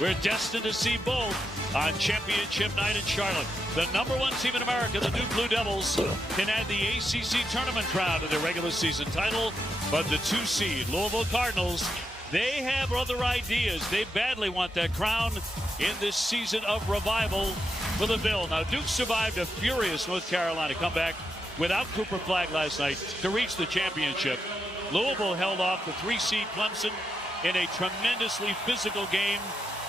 We're destined to see both on championship night in Charlotte. The #1 team in America, the Duke Blue Devils, can add the ACC tournament crown to their regular season title, but the 2 seed Louisville Cardinals, they have other ideas. They badly want that crown in this season of revival for the Bill. Now, Duke survived a furious North Carolina comeback without Cooper Flagg last night to reach the championship. Louisville held off the 3 seed Clemson in a tremendously physical game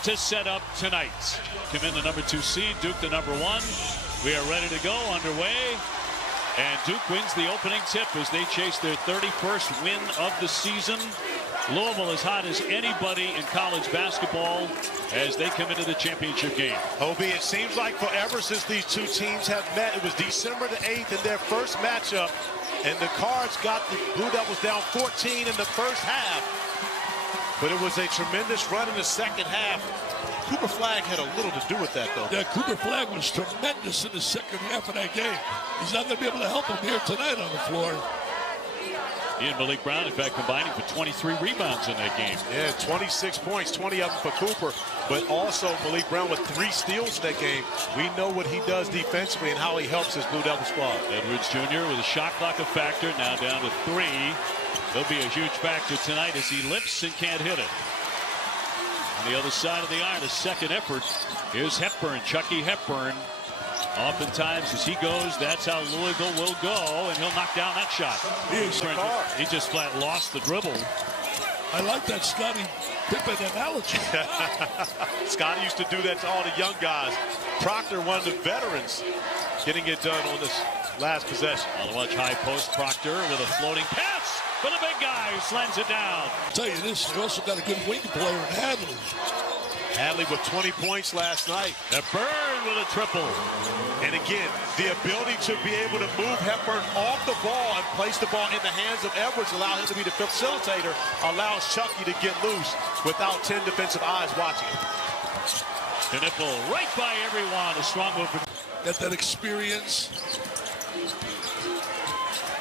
to set up tonight. Come in the #2 seed, Duke the #1. We are ready to go, underway. And Duke wins the opening tip as they chase their 31st win of the season. Louisville as hot as anybody in college basketball as they come into the championship game. Obi, it seems like forever since these two teams have met. It was December the 8th in their first matchup, and the Cards got the Blue Devils down 14 in the first half. But it was a tremendous run in the second half. Cooper Flagg had a little to do with that, though. Yeah, Cooper Flagg was tremendous in the second half of that game. He's not going to be able to help him here tonight on the floor. He and Malik Brown, in fact, combining for 23 rebounds in that game. Yeah, 26 points, 20 of them for Cooper. But also Malik Brown with 3 steals in that game. We know what he does defensively and how he helps his Blue Devil squad. Edwards Jr. with a shot clock a factor, now down to 3. He'll be a huge factor tonight as he lifts and can't hit it. On the other side of the iron, a second effort. Here's Hepburn, Chucky Hepburn. Oftentimes, as he goes, that's how Louisville will go, and he'll knock down that shot. He just flat lost the dribble. I like that Scottie Pippen analogy. Scottie used to do that to all the young guys. Proctor, one of the veterans, getting it done on this last possession. On the watch high post, Proctor with a floating pass for the big guy who slams it down. I'll tell you this, they also got a good wing player in Hadley. Hadley with 20 points last night. Hepburn with a triple. And again, the ability to be able to move Hepburn off the ball and place the ball in the hands of Edwards, allow him to be the facilitator, allows Chucky to get loose without 10 defensive eyes watching him. Knipple right by everyone. A strong move. Got that experience.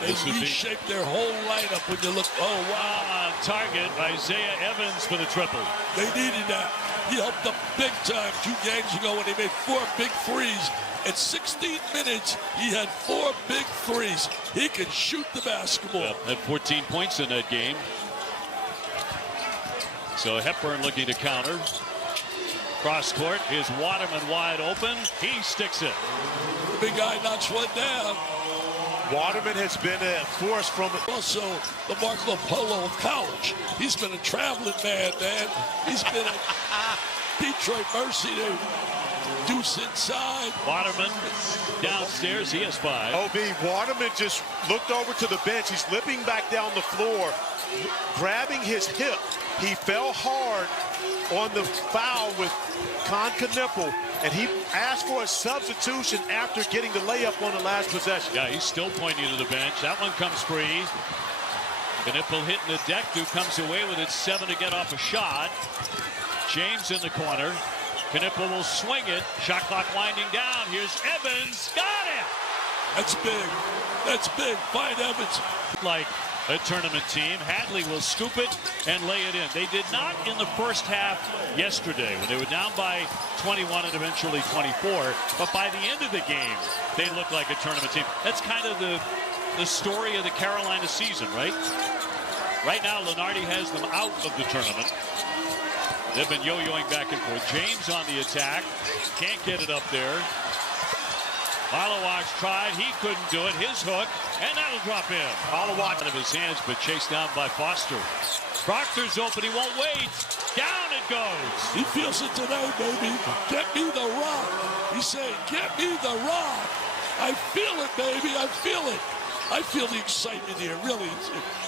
They reshaped their whole lineup when you look. Oh, wow. On target, Isaiah Evans for the triple. They needed that. He helped them big time 2 games ago when he made 4 big threes. At 16 minutes, he had 4 big threes. He can shoot the basketball. Yep, had 14 points in that game. So Hepburn looking to counter. Cross court is Waterman wide open. He sticks it. The big guy knocks one down. Waterman has been a force from also the Marco Polo of college. He's been a traveling man. He's been a Detroit Mercy to deuce inside. Waterman downstairs. He has 5. OB, Waterman just looked over to the bench. He's limping back down the floor, grabbing his hip. He fell hard on the foul with Knipple, and he asked for a substitution after getting the layup on the last possession. Yeah, he's still pointing to the bench. That one comes free. Knipple hitting the deck. Duke comes away with it. 7 to get off a shot. James in the corner. Knipple will swing it. Shot clock winding down. Here's Evans. Got it! That's big. That's big. Find Evans. Like a tournament team. Hadley will scoop it and lay it in. They did not in the first half yesterday when they were down by 21 and eventually 24. But by the end of the game, they looked like a tournament team. That's kind of the story of the Carolina season, right? Right now, Lunardi has them out of the tournament. They've been yo-yoing back and forth. James on the attack. Can't get it up there. Malawak's tried. He couldn't do it. His hook. And that'll drop in. Malawak out of his hands, but chased down by Foster. Proctor's open. He won't wait. Down it goes. He feels it tonight, baby. Get me the rock. He's saying, get me the rock. I feel it, baby. I feel it. I feel the excitement here, really.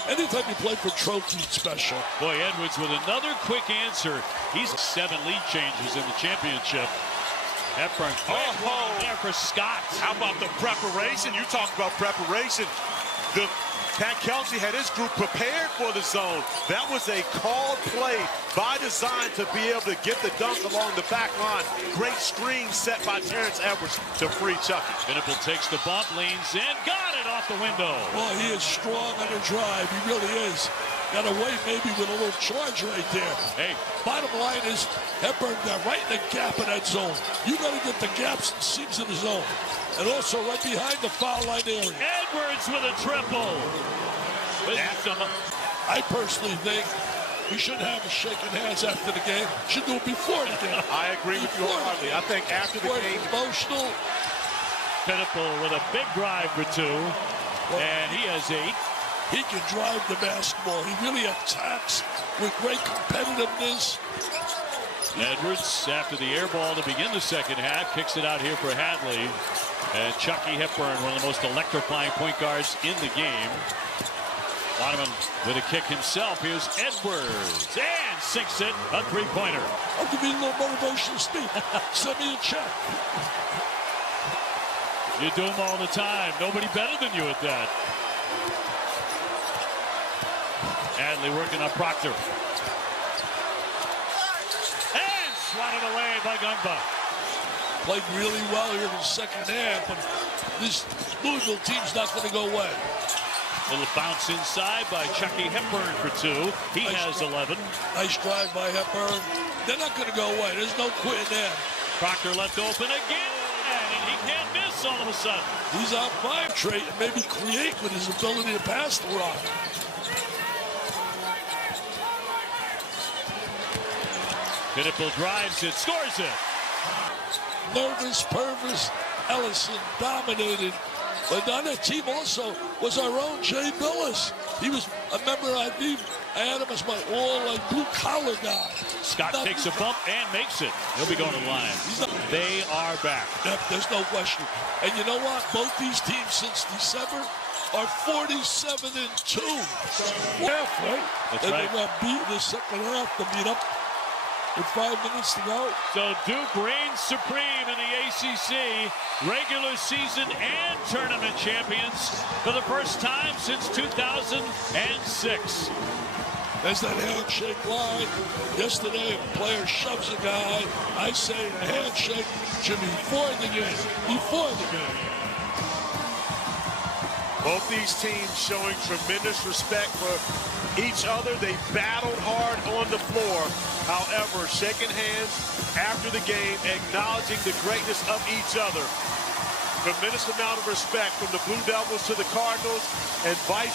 Anytime you play for trophy, it's special. Boy, Edwards with another quick answer. He's 7 lead changes in the championship. Hepburn, there for Scott. How about the preparation? You talk about preparation. Pat Kelsey had his group prepared for the zone. That was a called play by design to be able to get the dunk along the back line. Great screen set by Terrence Edwards to free Chucky. Knipple takes the bump, leans in, got it off the window. Well, he is strong on the drive. He really is. got away maybe with a little charge right there. Hey, bottom line is Hepburn got right in the gap of that zone. You got to get the gaps and seams in the zone. And also right behind the foul line area. Edwards with a triple. I personally think we shouldn't have a shaking hands after the game. Should do it before the game. I agree with you wholeheartedly. I think after the game, emotional. Pinnable with a big drive for 2, and he has 8. He can drive the basketball. He really attacks with great competitiveness. Edwards, after the air ball to begin the second half, kicks it out here for Hadley. And Chucky Hepburn, one of the most electrifying point guards in the game. Waterman with a kick himself. Here's Edwards, and sinks it, a three-pointer. I'll give you a little motivational speech. Send me a check. You do them all the time. Nobody better than you at that. Hadley working on Proctor. And swatted away by Gumba. Played really well here in the second half, but this Louisville team's not going to go away. Little bounce inside by Chucky Hepburn for 2. He has 11. Nice drive by Hepburn. They're not going to go away. There's no quitting there. Proctor left open again, and he can't miss all of a sudden. He's on fire, Trey, and maybe create with his ability to pass the rock. Pinnable drives it, scores it. Nervous, Purvis, Ellison dominated. But on that team also was our own Jay Billis. He was a member of our team. I had him as my blue-collar guy. Scott takes a bump and makes it. He'll be going to the line. They are back. There's no question. And you know what? Both these teams since December are 47-2. Half, right? That's and right. they got beat in the second half to beat up with 5 minutes to go. So Duke reigns supreme in the ACC, regular season and tournament champions for the first time since 2006. There's that handshake line. Yesterday, a player shoves a guy. I say a handshake should be before the game. Before the game. both these teams showing tremendous respect for each other. They battled hard on the floor. However, shaking hands after the game, acknowledging the greatness of each other. Tremendous amount of respect from the Blue Devils to the Cardinals and vice